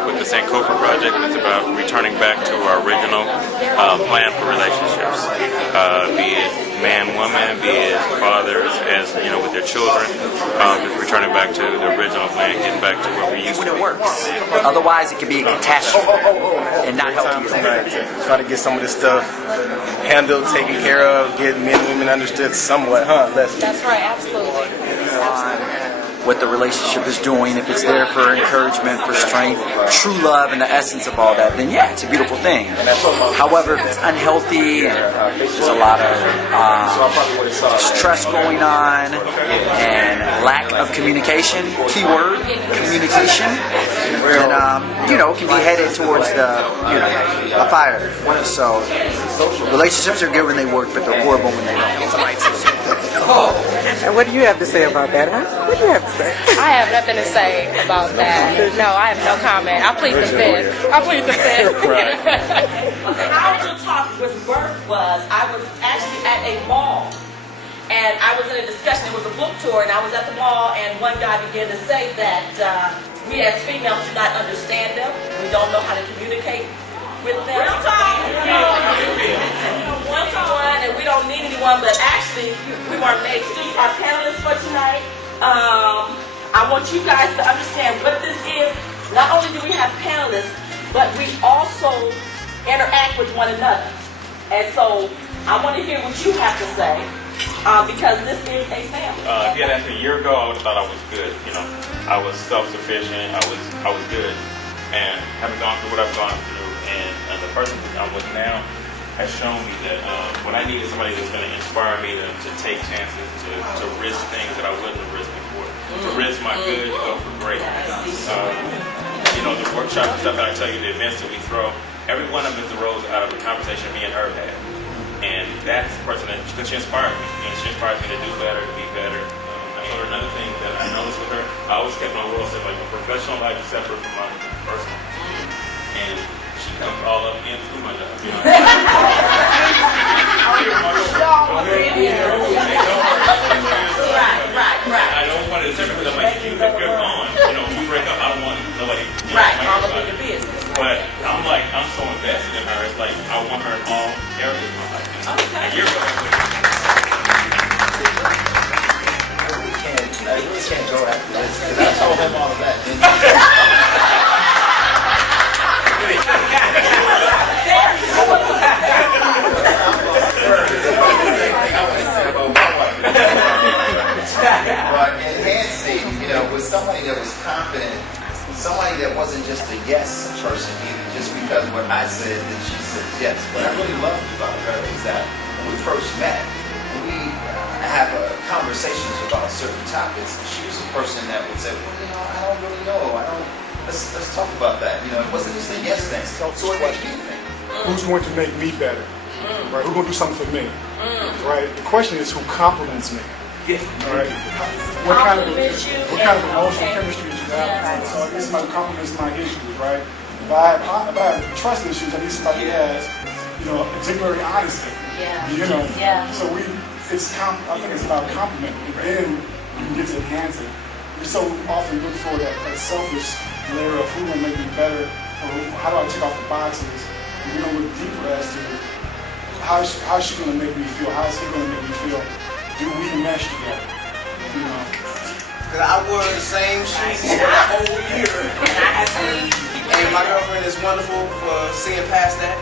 like with the Sankofa project, it's about returning back to our original plan for relationships, be it man-woman, be it fathers as with their children, just returning back to the original plan, getting back to where we used to be. When it works, otherwise it can be a catastrophe and not help you. Try to get some of this stuff handled, taken care of, get men and women understood somewhat, Leslie? That's right, absolutely. What the relationship is doing, if it's there for encouragement, for strength, true love, and the essence of all that, then yeah, it's a beautiful thing. However, if it's unhealthy and there's a lot of stress going on and lack of communication, keyword communication, then it can be headed towards a fire. So relationships are good when they work, but they're horrible when they don't. And what do you have to say about that, huh? What do you have to say? I have nothing to say about that. No, I have no comment. I plead the fifth. How the talk was birthed was I was actually at a mall and I was in a discussion. It was a book tour and I was at the mall and one guy began to say that we as females do not understand them. We don't know how to communicate with them. Real talk. One-to-one, and we don't need anyone, but actually we weren't made to be our panelists for tonight. I want you guys to understand what this is. Not only do we have panelists, but we also interact with one another. And so I want to hear what you have to say, because this is a family. If you had asked me a year ago, I would have thought I was good. I was self-sufficient. I was good, and having gone through what I've gone through, and the person I'm with now has shown me that when I needed somebody that's going to inspire me to take chances, to risk things that I wouldn't have risked before, to risk my good to go for great. The workshops and stuff that I tell you, the events that we throw, every one of them arose out of a conversation me and her had. And that's the person that she inspired me. She inspires me to do better, to be better. I told her another thing that I noticed with her, I always kept my world separate, like my professional life is separate from my personal. And she comes all up in through my job. Right. I don't want to separate because I'm like, if you're gone, we break up, I don't want nobody. Right, all of your business. But I'm so invested in her. It's like I want her in all areas of my life. Okay. A year ago. I really can't go after this because I told him all of that. But enhancing, with somebody that was confident, somebody that wasn't just a yes person either, just because what I said, then she said yes. What I really loved about her is that when we first met, we have conversations about certain topics. She was a person that would say, well, I don't really know. Let's talk about that. It wasn't just a yes thing. So it makes me think. Who's going to make me better? Right? Who's going to do something for me? Right? The question is who compliments me. All right. What kind of emotional chemistry do you have? So I need somebody who compliments my issues, right? If I have trust issues, I need somebody who has, exemplary honesty. So I think it's about compliment, and then you can get to enhance it. We so often look for that selfish layer of who will make me better, or how do I check off the boxes, and we don't look deeper as to how's she going to make me feel, how's he going to make me feel. Do we mesh together? Because I wore the same shoes for the whole year. And my girlfriend is wonderful for seeing past that.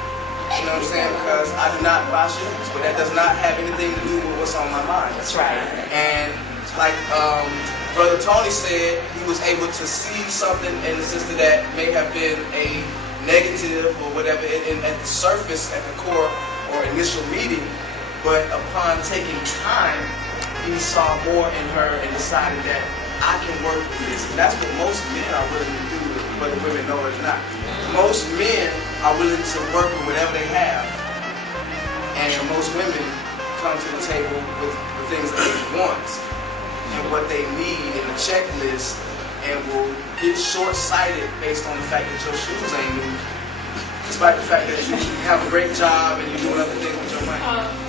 You know what I'm saying? Because I do not buy shoes, but that does not have anything to do with what's on my mind. That's right. And like Brother Tony said, he was able to see something in the sister that may have been a negative or whatever at the surface, at the core or initial meeting. But upon taking time, he saw more in her and decided that I can work with this. And that's what most men are willing to do, whether women know it or not. Most men are willing to work with whatever they have. And most women come to the table with the things that they want and what they need in the checklist, and will get short-sighted based on the fact that your shoes ain't new, despite the fact that you have a great job and you're doing other things with your money.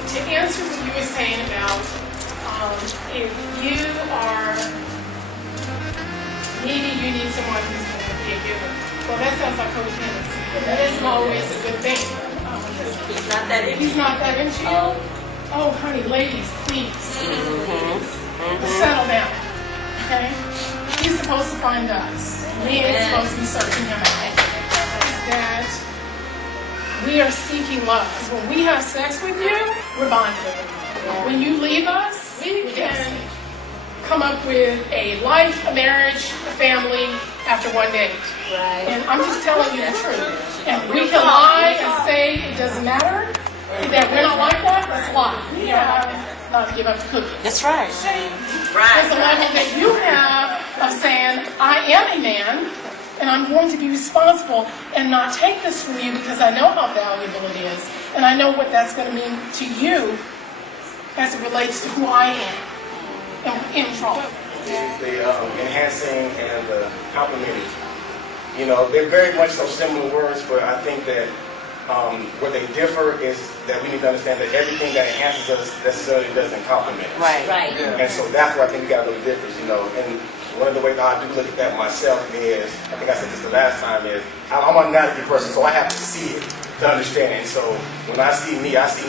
To answer what you were saying about if you are needy, you need someone who's going to be get given. Well, that sounds like codependency. That isn't always a good thing. He's not that into He's not that into you. Oh, honey, ladies, please. Settle down. Okay? He's supposed to find us. We ain't supposed to be searching him out. That we are seeking love. Because when we have sex with you, we're bonded. When you leave us, we can come up with a life, a marriage, a family after one date. Right. And I'm just telling you the truth. And we can lie and say it doesn't matter, that we're not like that. That's a lie. We have not to give up the cookie. That's right. There's a level that you have of saying, I am a man, and I'm going to be responsible and not take this from you because I know how valuable it is, and I know what that's going to mean to you as it relates to who I am in trouble. The enhancing and the complimenting. You know, they're very much so similar words, but I think that where they differ is that we need to understand that everything that enhances us necessarily doesn't compliment us. Right. And so that's where I think we got a little difference, you know. And one of the ways I do look at that myself is, I think I said this the last time, is I'm a anatomy person, so I have to see it to understand it. And so when I see me as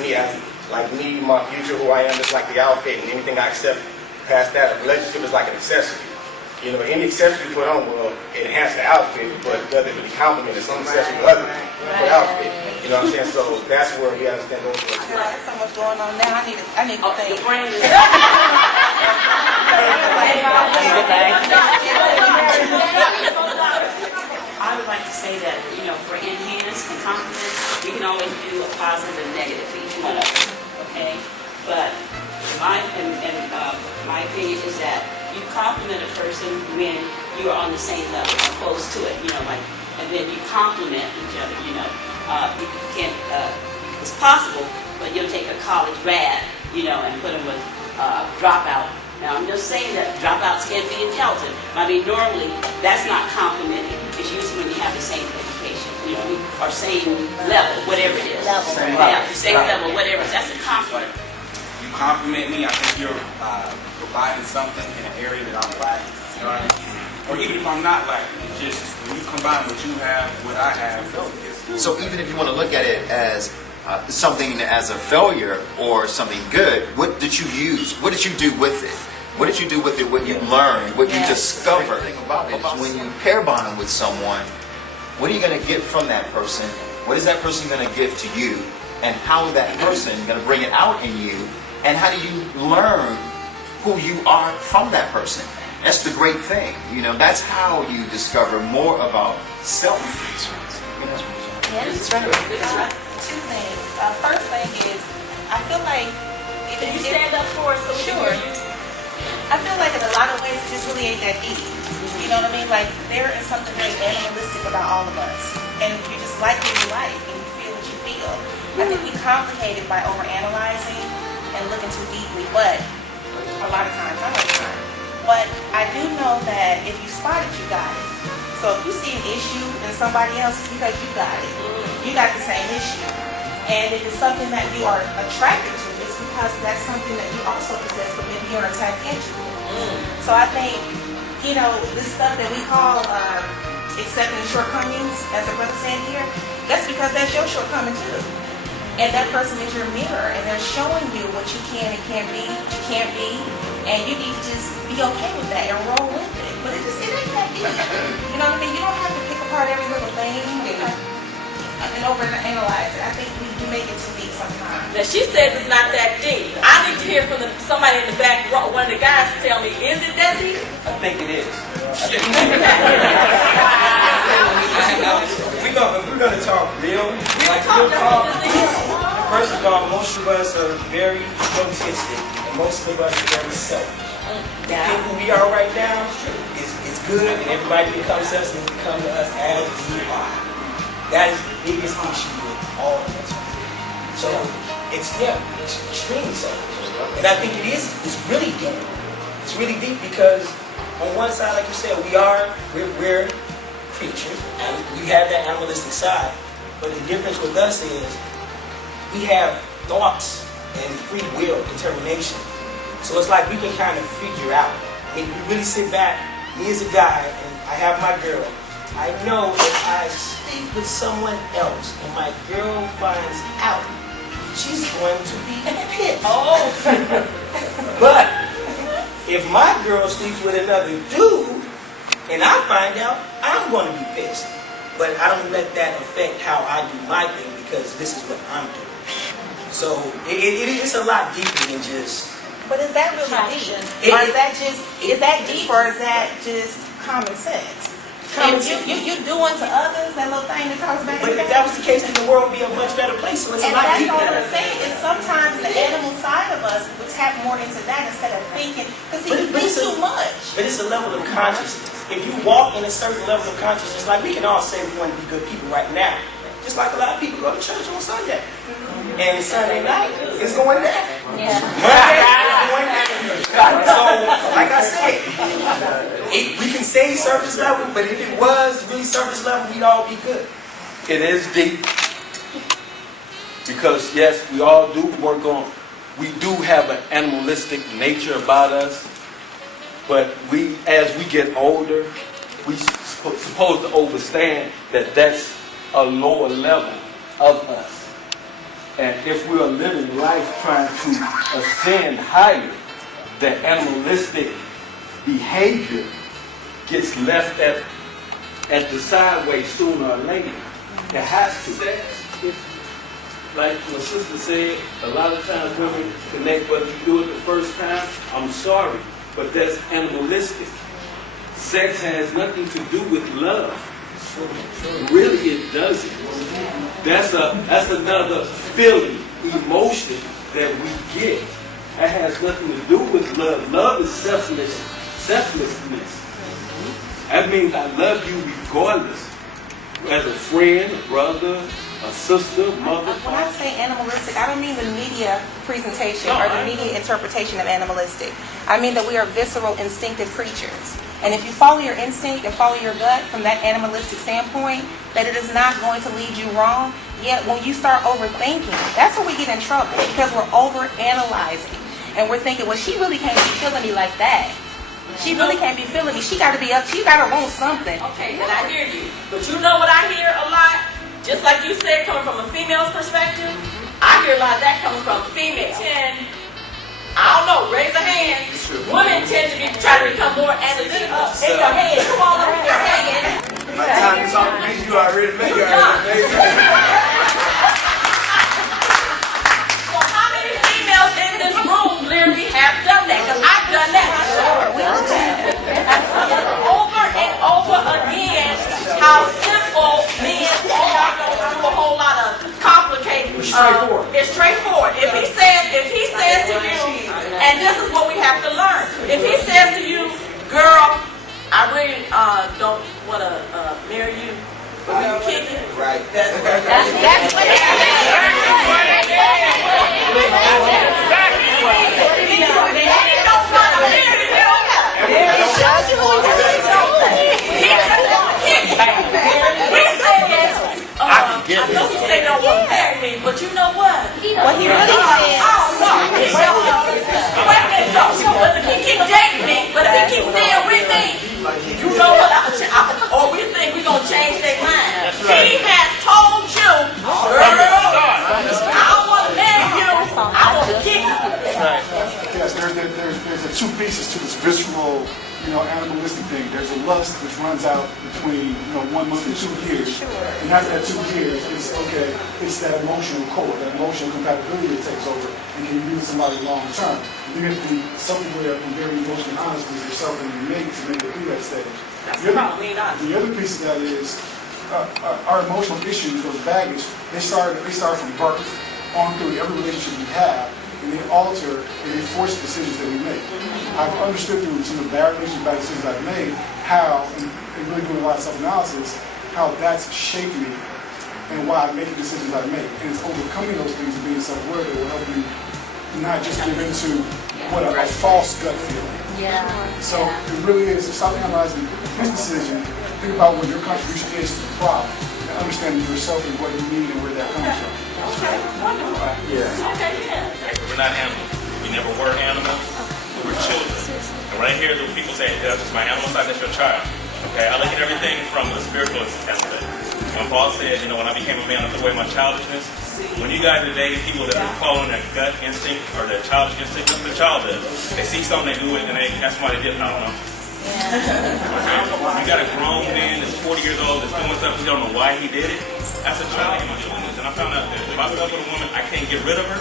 like me, my future, who I am, just like the outfit, and anything I accept past that, a relationship is like an accessory. You know, any accessory you put on will enhance the outfit, but doesn't really compliment it. Some accessory will other for the outfit. You know what I'm saying? So that's where we understand those words. There's so much going on now. I need to think. The brand is I would like to say that, you know, for enhance and compliment, we can always do a positive and negative for each one of them, okay? But my opinion is that you compliment a person when you are on the same level, or close to it, you know, like, and then you compliment each other, you know. You can't, it's possible, but you'll take a college grad, you know, and put them with dropout. Now, I'm just saying that dropouts can be intelligent. I mean, normally, that's not complimenting. It's usually when you have the same education, you know, or same level, whatever it is. Same level, whatever. That's a compliment. You compliment me, I think you're providing something in an area that I'm lacking. You know what I mean? Or even if I'm not lacking, just when you combine what you have, what I have. So even if you want to look at it as something as a failure or something good, what did you use? What did you do with it? What did you do with it? What you learned? What you discovered? The thing about it is when you pair bond with someone, what are you going to get from that person? What is that person going to give to you? And how is that person going to bring it out in you? And how do you learn who you are from that person? That's the great thing. You know, that's how you discover more about self. Yes, right. Two things. First thing is, I feel like Can you stand up for us so we can hear you? I feel like in a lot of ways it just really ain't that deep. You know what I mean? Like there is something very animalistic about all of us. And you just like what you like and you feel what you feel. I think we complicate it by overanalyzing and looking too deeply, but a lot of times, not all the time. But I do know that if you spot it, you got it. So if you see an issue in somebody else, it's because you got it. You got the same issue. And if it's something that you are attracted to, it's because that's something that you also possess, but maybe you're attacked into. So I think, you know, this stuff that we call accepting shortcomings, as a brother said here, that's because that's your shortcoming too. And that person is your mirror, and they're showing you what you can and can't be, and you need to just be okay with that and roll with it. But it ain't that deep. You know what I mean? You don't have to pick apart every little thing and overanalyze it. I think we make it too deep sometimes. Now she says it's not that deep. I need to hear from somebody in the back row, one of the guys, to tell me, is it that deep? I think it is. If we're gonna talk real, like real talk. First of all, most of us are very egotistic, and most of us are very selfish. Who we are right now is good, and everybody becomes us and become to us as we are. That is the biggest issue with all of us. So it's extremely selfish, and I think it's really deep. It's really deep because on one side, like you said, we're creatures, and we have that animalistic side. But the difference with us is we have thoughts and free will, determination. So it's like we can kind of figure out. I mean, if you really sit back, me as a guy, and I have my girl, I know if I sleep with someone else and my girl finds out, she's going to be pissed. Oh. But if my girl sleeps with another dude and I find out, I'm going to be pissed. But I don't let that affect how I do my thing because this is what I'm doing. So it's a lot deeper than just. But is that really deep? Or is that deep or is that just common sense? You do unto others, that little thing that talks about. But if that was the case, then the world would be a much better place. So it's a lot deeper. And that's what I'm saying. Is sometimes the animal side of us would tap more into that instead of thinking. Because we think too much. But it's a level of consciousness. If you walk in a certain level of consciousness, like we can all say we want to be good people right now. Just like a lot of people go to church on Sunday. And Sunday night, it's going down. Yeah. Monday, it's going down. So, like I said, we can say surface level, but if it was really surface level, we'd all be good. It is deep. Because, yes, we all do work on, we do have an animalistic nature about us. But we, as we get older, we supposed to understand that that's a lower level of us. And if we are living life trying to ascend higher, the animalistic behavior gets left at the sideways sooner or later. It has to. Like my sister said, a lot of times women connect whether you do it the first time, I'm sorry, but that's animalistic. Sex has nothing to do with love. Really, it doesn't. That's another feeling, emotion that we get. That has nothing to do with love. Love is selflessness. That means I love you regardless. As a friend, a brother, a sister, mother. When I say animalistic, I don't mean the media presentation or the media interpretation of animalistic. I mean that we are visceral, instinctive creatures. And if you follow your instinct and follow your gut from that animalistic standpoint, that it is not going to lead you wrong. Yet when you start overthinking, that's when we get in trouble because we're overanalyzing. And we're thinking, well, she really can't be feeling me like that. She really can't be feeling me. She got to be up. She got to want something. Okay, and I hear you. But you know what I hear a lot? Just like you said, coming from a female's perspective, I hear a lot of that coming from females. I don't know, raise a hand. Women tend to try to become more analytical in your head. Come on, let me just say it. By the time it's on the beach, you already made it. So how many females in this room literally have done that? Because I've done that. Sure, we all have. Over and over again, how simple men are. Don't do a whole lot of complicated. It's straightforward. If he says to you, and this is what we have to learn. If he says to you, girl, I really don't want to marry you, but we can kick it. Right. That's what it is. I know he said don't want to marry me, but you know what? What he really said. But if he keeps dating me, but if he keeps staying with me, you know what? Or we think we're going to change their mind. He has told you, girl, I don't want to marry you. I want to kick you. Yes, there's two pieces to this visceral, animalistic thing. There's a lust which runs out between, 1 month and 2 years. Sure. And after that 2 years, it's that emotional core, that emotional compatibility that takes over and can you be with somebody long term. You have to be something where you're very emotionally honest with yourself and your mate to make it through that stage. The other piece of that is our emotional issues, those baggage, they start from birth on through every relationship we have, and they alter and they force the decisions that we make. I've understood through some of the bad decisions I've made how, and really doing a lot of self-analysis, how that's shaped me and why I make the decisions I make. And it's overcoming those things and being self-aware that will help you not just give into what a false gut feeling. Yeah. So it really is, stop analyzing his decision, think about what your contribution is to the problem, and understanding yourself and what you need and where that comes from. We're not animals. We never were animals. We were children. And right here, the people say, that's just my animal side, that's your child. Okay, I look at everything from the spiritual aspect. When Paul said, when I became a man, I threw away my childishness. When you guys today, people that are following their gut instinct or their childish instinct, that's what the child does. They see something, they do it, and that's why they did it. I don't know. Okay. You got a grown man that's 40 years old that's doing stuff, you don't know why he did it. That's a child am I doing this. And I found out that if I slept with a woman, I can't get rid of her.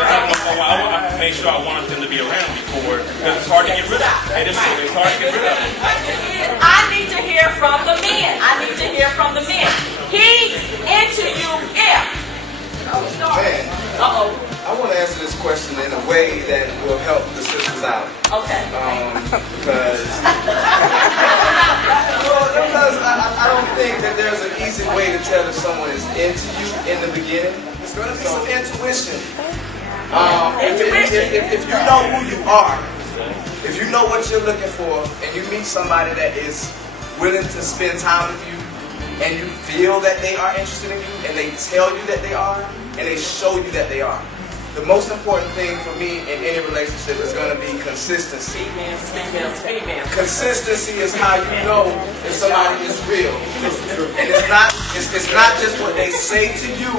I made sure I wanted them to be around before, because it's hard to get rid of. It's hard to get rid of. I need to hear from the men. I need to hear from the men. He's into you if. Man, I want to answer this question in a way that will help the sisters out. Okay. Because I don't think that there's an easy way to tell if someone is into you in the beginning. It's going to be some intuition. If you know who you are, if you know what you're looking for, and you meet somebody that is willing to spend time with you, and you feel that they are interested in you, and they tell you that they are, and they show you that they are. The most important thing for me in any relationship is going to be consistency. Consistency is how you know if somebody is real. And it's not just what they say to you,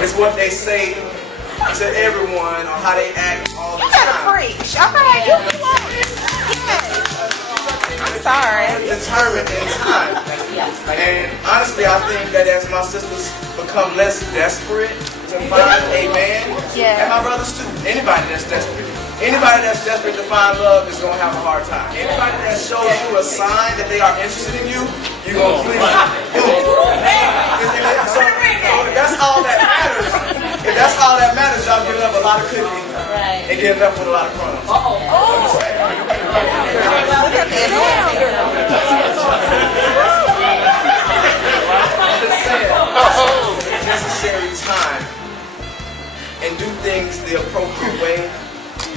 it's what they say to everyone or how they act all the time. You gotta preach. All right, you I'm sorry. Determined in time. And honestly, I think that as my sisters become less desperate to find a man, and my brothers too, anybody that's desperate to find love is going to have a hard time. Anybody that shows you a sign that they are interested in you, you're going to please them. So if that's all that matters, y'all giving up a lot of cookies and getting left with a lot of crumbs. Necessary time and do things the appropriate way,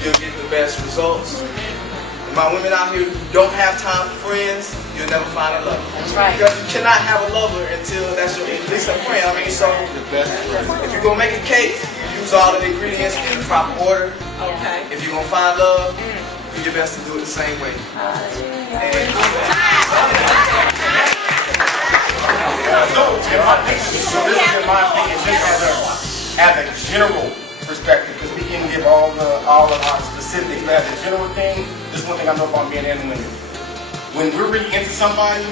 you'll get the best results. And my women out here who don't have time for friends, you'll never find a lover. Because you cannot have a lover until that's your at least a friend. I mean, so if you're gonna make a cake, use all the ingredients in the proper order. Okay. If you're gonna find love, do your best to do it the same way. So this is in my opinion, just as a general perspective, because we can give all of our specifics, but as a general thing, this is one thing I know about men and women. When we're really into somebody,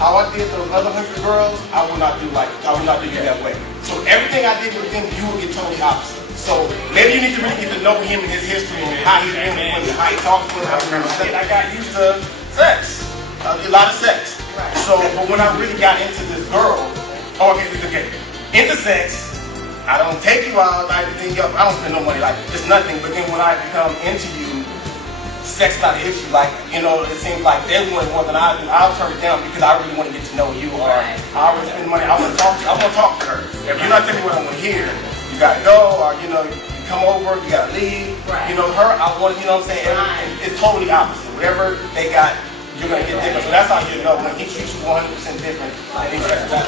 how I did those other 100 girls, I will not do you that way. So everything I did with them, you will get totally opposite. So maybe you need to really get to know him and his history and how he's been with women, how he talks to women. I got used to sex, a lot of sex. So, but when I really got into this girl, into sex, I don't take you out, I don't spend no money, like, it's nothing. But then when I become into you, sex not an issue. Like, it seems like they want more than I do. I'll turn it down because I really want to get to know you, or I always spend money. I want to talk to you. I want to talk to her. If you're not telling me what I want to hear, you gotta go, or you come over, you gotta leave. Her, I want, what I'm saying, it's totally opposite. Whatever they got, you're gonna get different. So that's how you know when he treats you 100% different than he treats you.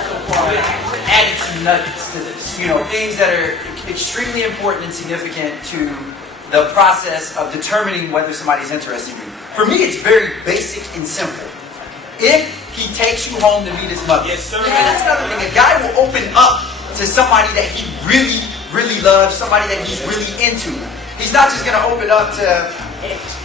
Added some nuggets to this, things that are extremely important and significant to the process of determining whether somebody's interested in you. For me, it's very basic and simple. If he takes you home to meet his mother, that's another thing. A guy will open up to somebody that he really, really loves, somebody that he's really into. He's not just gonna open up to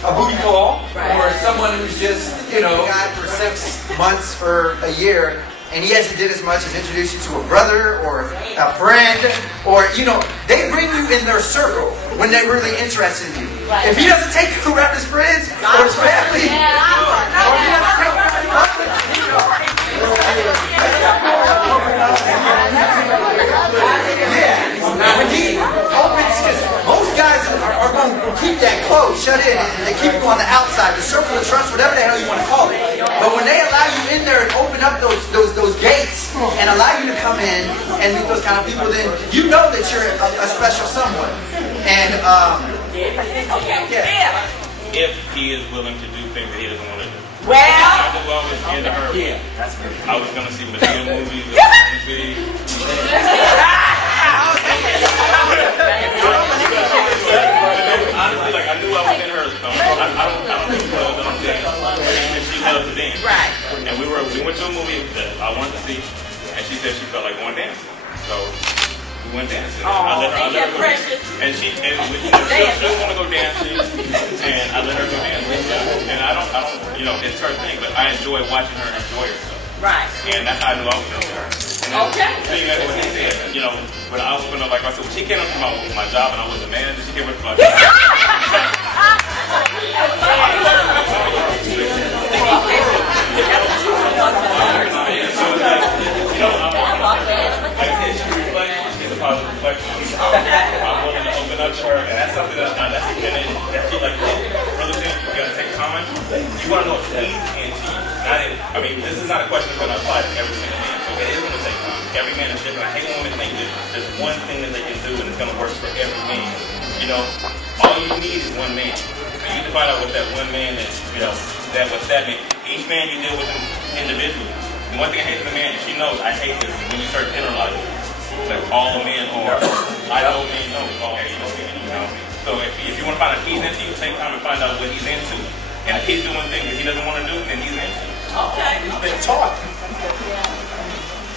a booty call or someone who's just, guy for 6 months or a year, and he hasn't did as much as introduce you to a brother or a friend, or they bring you in their circle when they're really interested in you. If he doesn't take you around his friends or his family, or he doesn't take you around his mother, when he opens, because most guys are going to keep that closed, shut in, and they keep you on the outside, the circle of trust, whatever the hell you want to call it. But when they allow you in there and open up those gates and allow you to come in and meet those kind of people, then you know that you're a special someone. And if he is willing to do things that he doesn't want to do. Well, I knew I was into her. I was going to see Medea movies. Honestly, I knew I was in her. I don't think went to a movie that I wanted to see, and she said she felt like going dancing. So we went dancing. I let her go dancing. And she didn't want to go dancing, and I let her go dancing. And I don't, it's her thing, but I enjoy watching her enjoy herself. Right. And that's how I knew I was going to her. Okay. Seeing that what he said, when I opened up, like I said, when she came up to my job and I was a man, she came up to my job. She's a positive reflection. I'm willing to open up to her, and that's something that's she like, brother, you gotta take time. You wanna know if he's into you. This is not a question that's gonna apply to every single man, so it is gonna take time. Every man is different. I hate when women think that there's one thing that they can do and it's gonna work for every man. All you need is one man. And you need to find out what that one man is, what that means. Each man you deal with them individually. And one thing I hate in a man, she knows I hate this when you start generalizing. Like all men are, I know men know, all men. So if you want to find out if he's into you, take time and find out what he's into. And if he's doing things that he doesn't want to do, then he's into it. Okay. We've been taught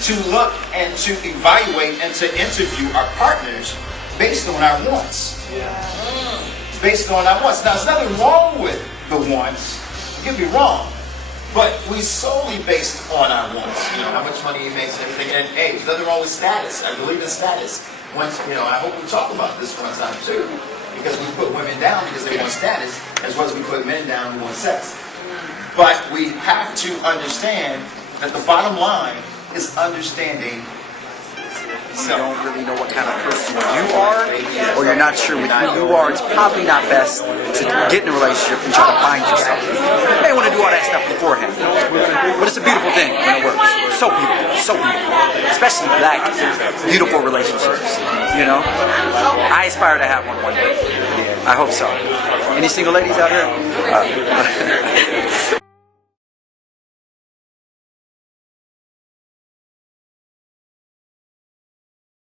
to look and to evaluate and to interview our partners based on our wants. Based on our wants. Now, there's nothing wrong with the wants. Don't get me wrong. But we solely based on our wants. How much money he makes and everything. And hey, there's nothing wrong with status. I believe in status. Once, I hope we talk about this one time too. Because we put women down because they want status, as well as we put men down who want sex. But we have to understand that the bottom line is understanding. You don't really know what kind of person you are, or you're not sure with who you are, it's probably not best to get in a relationship and try to find yourself. You may want to do all that stuff beforehand, but it's a beautiful thing when it works. So beautiful, especially black, beautiful relationships. I aspire to have one day. I hope so. Any single ladies out here?